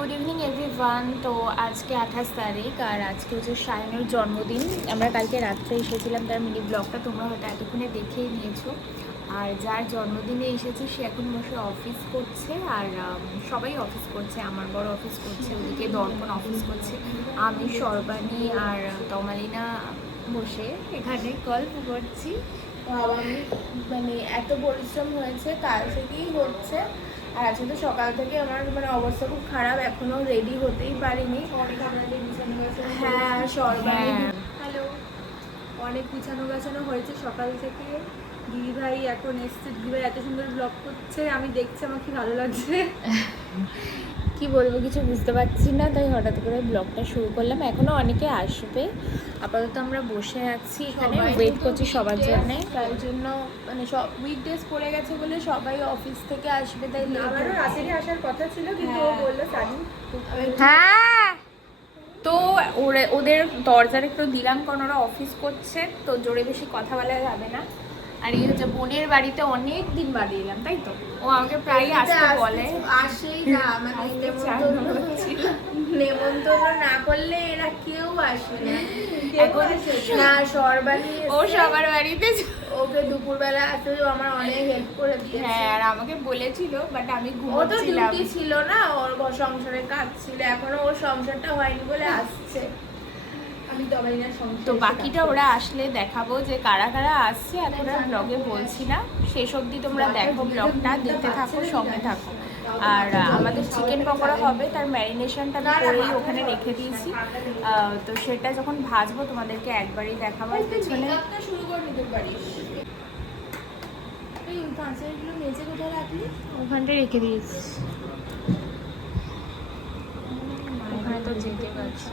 Good evening everyone. তো আজকে 28 তারিখ আর আজকে হচ্ছে সায়নের জন্মদিন। আমরা কালকে রাত্রে এসেছিলাম, তার মিনি ব্লগটা তোমরা হয়তো এতক্ষণে দেখেই নিয়েছো। আর যার জন্মদিনে এসেছি সে এখন বসে অফিস করছে, আর সবাই অফিস করছে। আমার বড় অফিস করছে, ওদিকে দর্পণ অফিস করছে, আমি সর্বাণী আর তমালিনা বসে এখানে গল্প করছি। আমি মানে এত পরিশ্রম হয়েছে, কাল থেকেই হচ্ছে। আর আজকে তো সকাল থেকে আমার মানে অবস্থা খুব খারাপ, এখনো রেডি হতেই পারিনি। হ্যাঁ সর্বাণী হ্যালো, অনেক গুছানো গাছানো হয়েছে সকাল থেকে। দিদিভাই এখন এসছে, দিদিভাই এত সুন্দর ব্লগ করছে, আমি দেখছি, আমার কি ভালো লাগছে। কি বলবো কিছু বুঝতে পারছি না, তাই হঠাৎ করে ব্লগটা শুরু করলাম। এখনো অনেকে আসবে, আপাতত আমরা বসে আছি এখানে, ওয়েট করছি সবার জন্য। তাই জন্য মানে সব উইকডেজ পড়ে গেছে বলে সবাই অফিস থেকে আসবে, তাই আমারও রাতেরই আসার কথা ছিল, কিন্তু ও বললো সানি। হ্যাঁ, তো ওদের দরজার একটু দিলাম, কারণ ওরা অফিস করছে, তো জোরে বেশি কথা বলা যাবে না। আর এই হচ্ছে বোনের বাড়িতে অনেক দিন বাড়ি এলাম, তাই তো ও আমাকে প্রায় আসতে বলে, আসেই না, মানে নেমন্তন্ন না করলে এরা কেউ আসে না। এখন না সর্বাণী ও সবার বাড়িতে ওকে দুপুরবেলা আসলে আমার অনেক হেল্প করে দিয়েছে। হ্যাঁ, আর আমাকে বলেছিল, বাট আমি ও তো ঘুমোচ্ছিলাম। ডিউটি ছিল না, ওর সংসারের কাজ ছিল, এখনো ওর সংসারটা হয়নি বলে আসছে। আমি তবেই না সংসার। তো বাকিটা ওরা আসলে দেখাবো যে কারা কারা আসছে। এখন আর ব্লগে বলছি না, শেষ অবধি তোমরা দেখো ব্লগটা, দেখতে থাকো, সঙ্গে থাকো। আর আমাদের চিকেন পকোড়া হবে, তার ম্যারিনেশনটা করেই ওখানে রেখে দিয়েছি। তো সেটা যখন ভাজবো তোমাদেরকে একবারই দেখাবো। পেছনে শুরু করে নিতে পারিস। এই কাঁচাগুলো মেজে কোথায় রাখলি? ওখানটা রেখে দিয়েছি, ওখানে তো যেতে পারছি।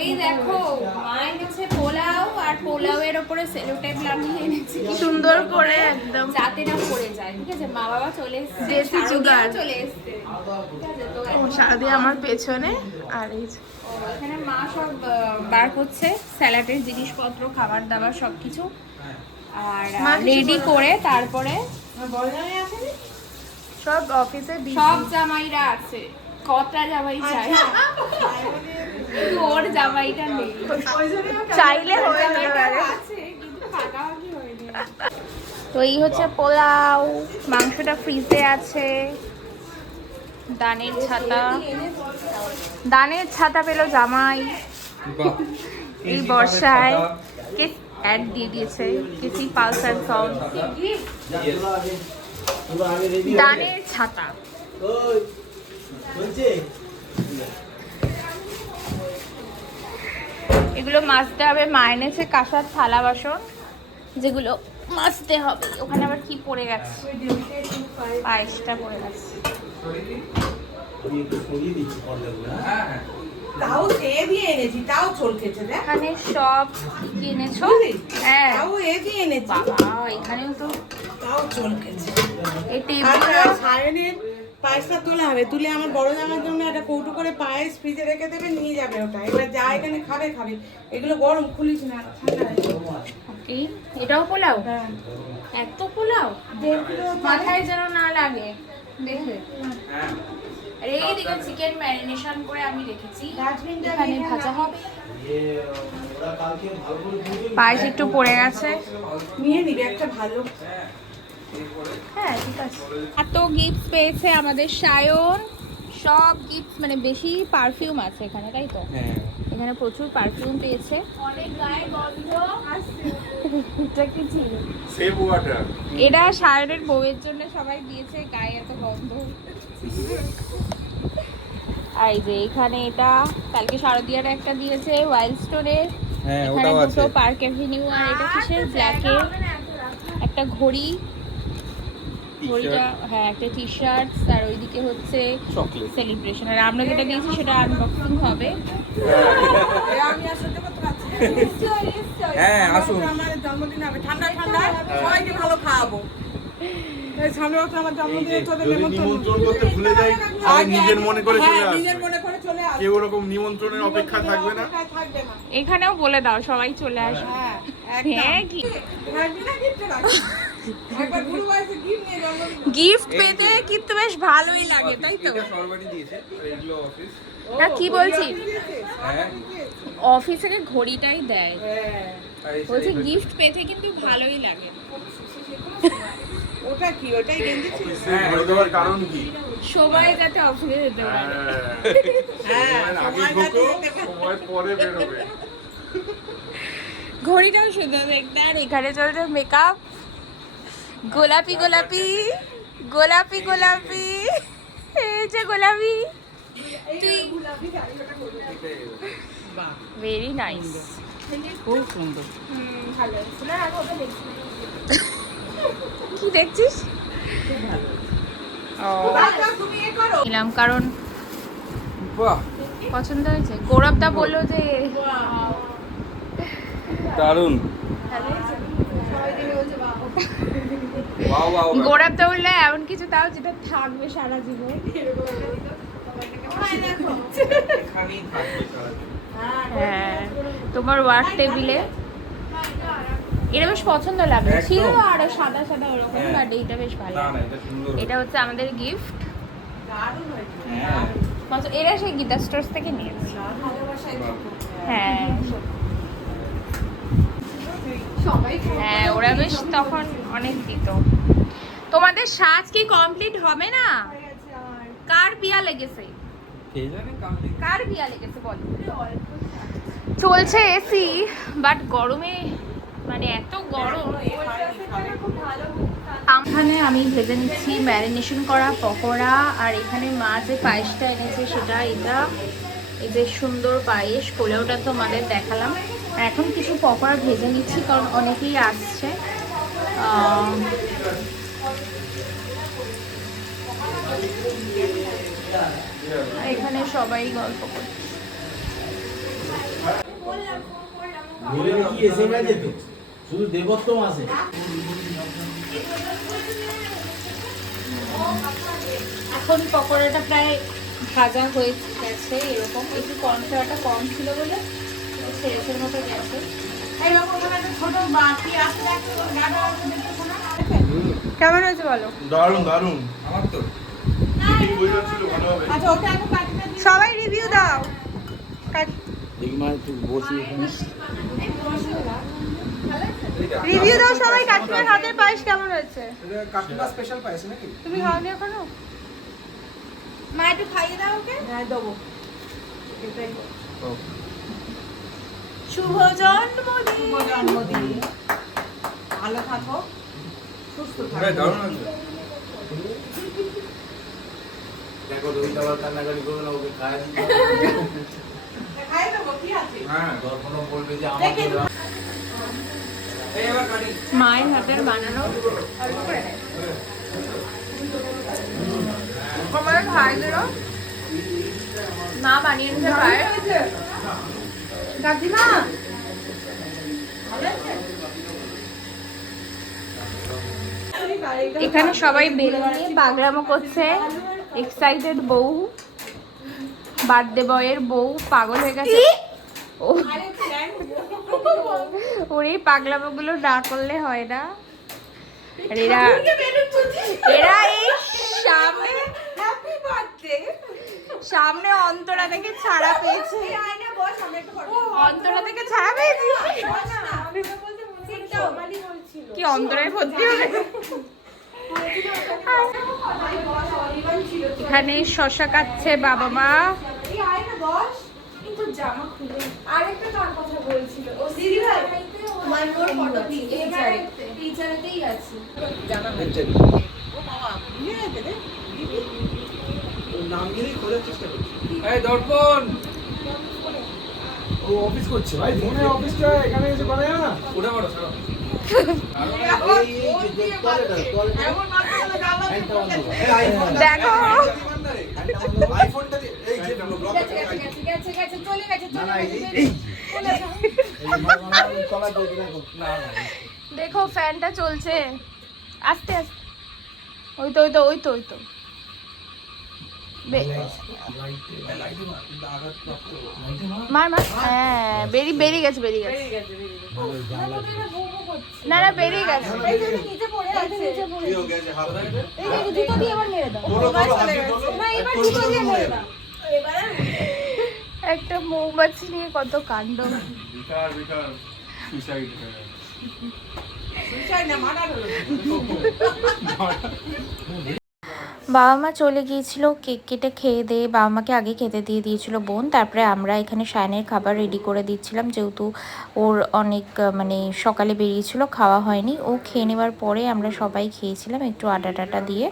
এই দেখো মা এনেছে পোলাও, আর পোলাওয়ের ওপরে সেলো টেপ লাগিয়ে এনেছি সুন্দর করে একদম, যাতে না পড়ে যায়। ঠিক আছে, মা বাবা চলে এসেছে, দেশি জুগাড় চলে এসেছে। ঠিক আছে, তো সারাদিন আমার পেছনে। আর এই এখানে মা সব বার করছে, স্যালাডের জিনিসপত্র, খাবার দাবার সবকিছু, আর রেডি করে তারপরে সব অফিসে সব জামাইরা আছে। কটা জামাই চাই, কিন্তু ওর জামাইটা নেই। চাইলে হয়ে যাবে। আছে কিন্তু ভাগাভাগি হয়নি। তো এই হচ্ছে পোলাও, মাংসটা ফ্রিজে আছে। দানের ছাতা পেলো জামাই এই বর্ষায়। কে অ্যাড দিয়ে দিয়েছে, কেসি পালসার সং, দানের ছাতা। এগুলো মাজতে হবে, মা এনেছে কাঁসার থালা বাসন, যেগুলো মাজতে হবে। ওখানে আবার কি পড়ে গেছে, পায়েসটা পড়ে গেছে। তাও এ দিয়ে এনেছি, তাও চোল খেছে দেখ। এখানে সব কি এনেছো? হ্যাঁ, তাও এ দিয়ে এনেছি, বাবা এখানেও তো তাও চোল খেছে। এই আর টেবিল। সায়নের পায়েসটা তোলা হবে, তুলে আমার বড় জামার জন্য একটা কৌটো করে পায়েস ফ্রিজে রেখে দেবে, নিয়ে যাবে ওটা। এবার যা এখানে খাবে খাবে, এগুলো গরম, খুলিস না, ঠান্ডা হয়ে যাবে। ওকে, এটাও পোলাও? হ্যাঁ, এত পোলাও 1.5 কিলো মাথায় যেন না লাগে দেখবে। আর এইদিকে চিকেন ম্যারিনেশন করে আমি রেখেছি, ডাস্টবিনটা এখানে ভাজা হবে। পায়েস একটু পড়ে গেছে, নিয়ে নিবি একটা ভালো। হ্যাঁ ঠিক আছে। এত গিফট পেয়েছে আমাদের সায়ন, সব গিফট, মানে বেশি পারফিউম আছে এখানে, তাই তো? এখানে প্রচুর পারফিউম পেয়েছে। অনেক গায়ে গন্ধ আসছে। এটা কি ছিল? Save water. এটা সায়নের বউয়ের জন্য সবাই দিয়েছে, গায়ে এত গন্ধ। আর এই যে এখানে এটা কালকে শারদিয়ার একটা দিয়েছে ওয়াইল্ড স্টোনের। হ্যাঁ, এখানে ওটাও দুটো আছে। পার্ক এভিনিউ, আর এটা কিসের ব্ল্যাকের একটা ঘড়ি, ঘড়িটা হ্যাঁ একটা টি শার্ট, আর ওইদিকে হচ্ছে চকলেট। সেলিব্রেশন। আর আমরা যেটা দিয়েছি সেটা আনবক্সিং হবে। আমি আর সহ্য করতে পারছি না। হ্যাঁ আসুন। আমার জন্মদিন হবে, ঠান্ডা ঠান্ডা সবাইকে ভালো খাওয়াবো। এই সামনে বছর আমার জন্মদিন, তোদের যদি নিমন্ত্রণ করতে ভুলে যাই, আমি নিজের মনে করে চলে আসবো। নিজের মনে করে চলে আসবো, কেউ ওরকম নিমন্ত্রণের অপেক্ষা থাকবে না। থাকবে না। এখানেও বলে দাও সবাই চলে আসবে। হ্যাঁ, হ্যাঁ কি থাকবি না, কিচ্ছু রাখবি না। একবার বুড়ো বয়সে গিফট নিয়ে জন্মদিন গিফট পেতে কিন্তু বেশ ভালোই লাগে, তাই তো? এটা সরবারি দিয়েছে আর এগুলো অফিস। না কি বলছি, দিয়েছে, হ্যাঁ অফিস থেকে ঘড়িটাই দেয়। হ্যাঁ আর এই বলছি গিফট পেতে কিন্তু ভালোই লাগে। ওটা কি ওটাই গেঞ্জি ছিল হ্যাঁ ঘুরে দেওয়ার কারণ কি? সবাই যাতে অফিসে যেতে পারে। হ্যাঁ আগে সময় ঢোকো, যাতে যেতে পারে। সময় পরে বেরোবে। ঘড়িটাও সুন্দর দেখতে। আর এখানে চলছে মেকআপ, গোলাপি গোলাপি গোলাপি গোলাপি, এই যে গোলাপি। তুই বাহ ভেরি নাইস, খুব সুন্দর ভালো লাগছে না? কি দেখছিস? ও তুমি এ করো নিলাম কারণ বাহ পছন্দ হয়েছে। গৌরবদা বললো যে দারুণ। বাহ বাহ গৌরবদা বললো এমন কিছু তাও যেটা থাকবে সারা জীবন। এখানেই থাকবে সারাদিন। হ্যাঁ, তোমার ওয়ার্ক টেবিলে এটা বেশ পছন্দ লাগলো। একদম। ছিল আর সাদা সাদা ওরকম, হ্যাঁ। বাট এইটা বেশ ভালো। না না এটা সুন্দর। এটা হচ্ছে আমাদের গিফট। দারুণ হয়েছে হ্যাঁ এরা সেই গীতা স্টোর্স থেকে নিয়েছে। ভালোবাসায় থাকো হ্যাঁ সবাই হ্যাঁ, ওরা বেশ তখন অনেক দিত। তোমাদের সাজ কি কমপ্লিট হবে না? কার বিয়া লেগেছে? কে জানে কামলি। কার বিয়া লেগেছে বল? চলছে এসি, বাট গরমে মানে এত গরম। এখানে আমি ভেজে নিচ্ছি ম্যারিনেশন করা পকোড়া, আর এখানে মা যে পায়েসটা এনেছে সেটা, এটা এই যে সুন্দর পায়েস, পোলাওটা তো আমাদের দেখালাম। আর এখন কিছু পকোড়া ভেজে নিচ্ছি কারণ অনেকেই আসছে। আর এখানে সবাই গল্প করছে। ঘুরে কি এসে গেছে তো শুধু দেবত্ব আছে। এখন পকোড়াটা প্রায় ভাজা হয়ে গেছে, এরকম একটু কর্নফ্লাওয়ারটা কম ছিল বলে শেষের মতো গেছে। এইরকম একটা ছোট বাটি আছে একটা গাড়া আছে দেখো না কেমন হয়েছে বলো? দারুণ দারুণ। আমার তো মিটিং বই হচ্ছিল ভালো হবে। আচ্ছা ওটা এখন বাটিটা দিয়ে সবাই রিভিউ দাও। দেখমা একটু বসি এখানে। রিভিউ দাও সবাই। কাকিমার হাতের পায়েস কেমন হয়েছে? এটা কাকিমা স্পেশাল পায়েস নাকি? তুমি খাওনি এখনো? মা একটু খাইয়ে দাও ওকে। হ্যাঁ দেবো এটাই শুভ জন্মদিন। শুভ জন্মদিন ভালো থাকো সুস্থ থাকো হ্যাঁ দারুণ আছে। দেখো রোহিত আবার কান্নাকাটি করবে না, ওকে খায় দিতে খাই দেবো কি আছে হ্যাঁ তখনও বলবে যে আমাকে দাও। এই এবার কাটি। মায়ের হাতের বানানো আমার খাই দিল। মা বানিয়ে নিতে পারে। কাকিমা এখানে সবাই বেলুন নিয়ে পাগলামো করছে। এক্সাইটেড বউ, বার্থডে বয়ের বউ পাগল হয়ে গেছে। ও ওর এই পাগলামোগুলো না করলে হয় না। আর এরা এই সামনে হ্যাপি বার্থডে সামনে অন্তরা থেকে ছাড়া পেয়েছে। আয়না বস আমি একটু ফটো অন্তরা থেকে ছাড়া পেয়েছি। কি অন্তরায় ভর্তি হবে? এখানে শশা কাটছে বাবা মা। এই আয়না বস কিন্তু জামা খুলে আরেকটা তার কথা বলছিল ও দিদি ভাই তোমার মোর ফটো টিচারেতেই আছে ও বাবা নিয়ে গেছে রে ওর নাম গিয়েই খোঁজার চেষ্টা করছি। এই দর্পণ ও অফিস করছে ভাই, ফোনে অফিসটা এখানে এসে করা যাবে না? উঠে পড়ো সরো। এই যে টয়লেট এমন মাথা হলো গালা ফ্যানটা বন্ধ কর। এই আইফোন দেখো আইফোনটা দিয়ে এই যে ব্লক না না এই এই তলায় বসে দেখো। না না দেখো ফ্যানটা চলছে আস্তে আস্তে। ওই তো ওই তো ওই তো ওই তো মার মার। হ্যাঁ বেরিয়ে গেছে বেরিয়ে গেছে। ভালো জানলা হচ্ছে না না বেরিয়ে গেছে। এই যে নিচে পড়ে আছে কি হয়ে গেছে হাত ধরে? এই যে জুতো দিয়ে আবার মেরে দাও তোলো এবার তোলো চলে হাত গেছে। তোলো না এবার তোলো, জুতো তোলো, দিয়ে তোলো, মেরে তোলো। দাও এবার একটা মৌমাছি নিয়ে কত কাণ্ড। বিকার বিকার সুইসাইড চাই না মার্ডার হলো বাবা মা চলে গিয়েছিল কেক কেটে খেয়ে দিয়ে, বাবা মাকে আগে খেতে দিয়ে দিয়েছিল বোন। তারপরে আমরা এখানে সায়নের খাবার রেডি করে দিচ্ছিলাম, যেহেতু ওর অনেক মানে সকালে বেরিয়েছিল, খাওয়া হয়নি। ও খেয়ে নেওয়ার পরে আমরা সবাই খেয়েছিলাম একটু আটা টাটা দিয়ে।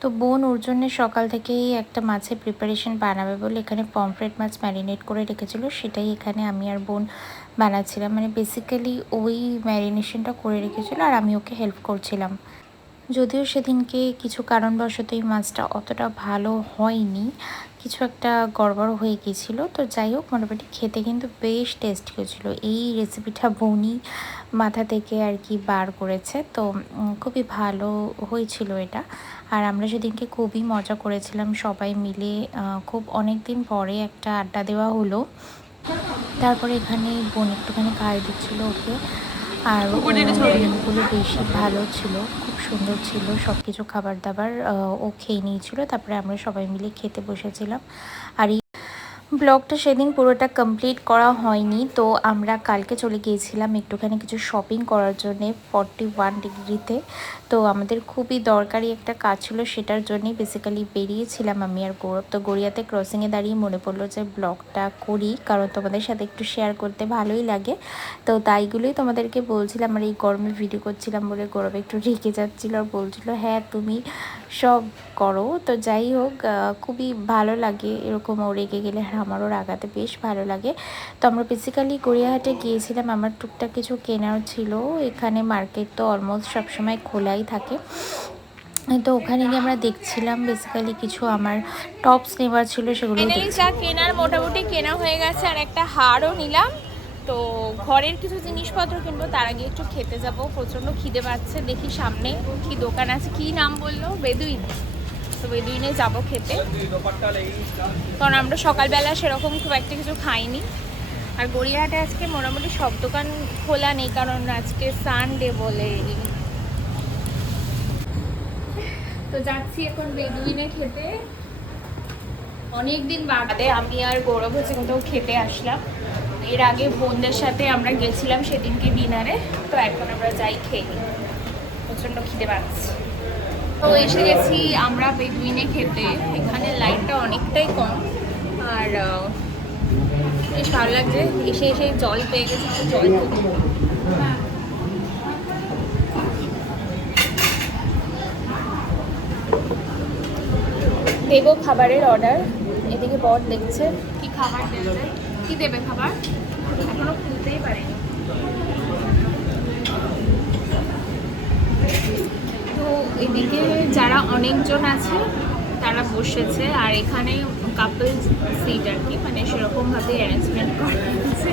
তো বোন ওর জন্য সকাল থেকেই একটা মাছের প্রিপারেশন বানাবে বলে এখানে পমফ্রেট মাছ ম্যারিনেট করে রেখেছিল, সেটাই এখানে আমি আর বোন বানাচ্ছিলাম। মানে বেসিক্যালি ওই ম্যারিনেশনটা করে রেখেছিল আর আমি ওকে হেল্প করছিলাম। যদিও সেদিনকে কিছু কারণবশত এই মাছটা অতটা ভালো হয়নি, কিছু একটা গড়বড় হয়ে গিয়েছিলো। তো যাই হোক, মোটামুটি খেতে কিন্তু বেশ টেস্ট হয়েছিলো। এই রেসিপিটা বোনই মাথা থেকে আর কি বার করেছে, তো খুবই ভালো হয়েছিল এটা। আর আমরা সেদিনকে খুবই মজা করেছিলাম সবাই মিলে, খুব অনেক দিন পরে একটা আড্ডা দেওয়া হলো। তারপরে এখানে বোন একটুখানি খাইয়ে দিচ্ছিলো ওকে, আর ডিমগুলো বেশি ভালো ছিল, খুব সুন্দর ছিল সব কিছু খাবার দাবার। ও খেয়ে নিয়েছিল, তারপরে আমরা সবাই মিলে খেতে বসেছিলাম। আর এই ব্লগটা সেদিন পুরোটা কমপ্লিট করা হয়নি, তো আমরা কালকে চলে গিয়েছিলাম একটুখানি কিছু শপিং করার জন্যে 41 ডিগ্রিতে। তো আমাদের খুবই দরকারি একটা কাজ ছিল, সেটার জন্যই বেসিক্যালি বেরিয়েছিলাম আমি আর গৌরব। তো গড়িয়াতে ক্রসিংয়ে দাঁড়িয়ে মনে পড়লো যে ব্লগটা করি, কারণ তোমাদের সাথে একটু শেয়ার করতে ভালোই লাগে। তো তাইগুলোই তোমাদেরকে বলছিলাম। আর এই গরমে ভিডিও করছিলাম বলে গৌরব একটু রেগে যাচ্ছিলো আর বলছিলো হ্যাঁ তুমি সব করো। তো যাই হোক, খুবই ভালো লাগে এরকম ও রেগে গেলে, আর আমারও রাগাতে বেশ ভালো লাগে। তো আমরা বেসিক্যালি গড়িয়াহাটে গিয়েছিলাম, আমার টুকটাক কিছু কেনার ছিল। এখানে মার্কেট তো অলমোস্ট সবসময় খোলাই থাকে, তো ওখানে গিয়ে আমরা দেখছিলাম বেসিক্যালি কিছু আমার টপস নেওয়ার ছিল, সেগুলো যা কেনার মোটামুটি কেনা হয়ে গেছে। আর একটা হারও নিলাম। তো ঘরের কিছু জিনিসপত্র কিনবো, তার আগে একটু খেতে যাব, প্রচণ্ড খিদে পাচ্ছে। দেখি সামনে কি দোকান আছে, কি নাম বললো, বেদুইন। তো বেদুইনে যাবো খেতে, কারণ আমরা সকালবেলা সেরকম খুব একটা কিছু খাইনি। আর গড়িয়াহাটে আজকে মোটামুটি সব দোকান খোলা নেই, কারণ আজকে সানডে বলে। তো যাচ্ছি এখন বেদুইনে খেতে, অনেকদিন বাদে আমি আর গৌরব হচ্ছে কোথাও খেতে আসলাম। এর আগে বোনদের সাথে আমরা গেছিলাম সেদিনকে ডিনারে। তো এখন আমরা যাই খেয়ে নিই, প্রচণ্ড খিদে পাচ্ছে। তো এসে গেছি আমরা বেদুইনে খেতে। এখানে লাইনটা অনেকটাই কম, আর বেশ ভালো লাগছে। এসে এসে জল পেয়ে গেছি, জল দেবো খাবারের অর্ডার। এদিকে বর দেখছে কি খাবার দেবে, কি দেবে খাবার, এখনো খুলতেই পারেনি। তো এদিকে যারা অনেকজন আছে তারা বসেছে, আর এখানে কাপল সিট আর কি, মানে সেরকমভাবেই অ্যারেঞ্জমেন্ট করা হয়েছে।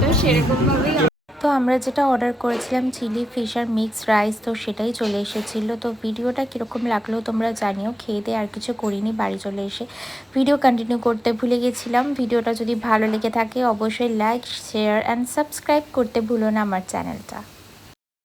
তো সেরকমভাবেই তো আমরা যেটা অর্ডার করেছিলাম চিলি ফিশ আর মিক্সড রাইস, তো সেটাই চলে এসেছিলো। তো ভিডিওটা কীরকম লাগলো তোমরা জানিও। খেয়ে দিয়ে আর কিছু করিনি, বাড়ি চলে এসে ভিডিও কন্টিনিউ করতে ভুলে গেছিলাম। ভিডিওটা যদি ভালো লেগে থাকে অবশ্যই লাইক, শেয়ার অ্যান্ড সাবস্ক্রাইব করতে ভুলো না আমার চ্যানেলটা।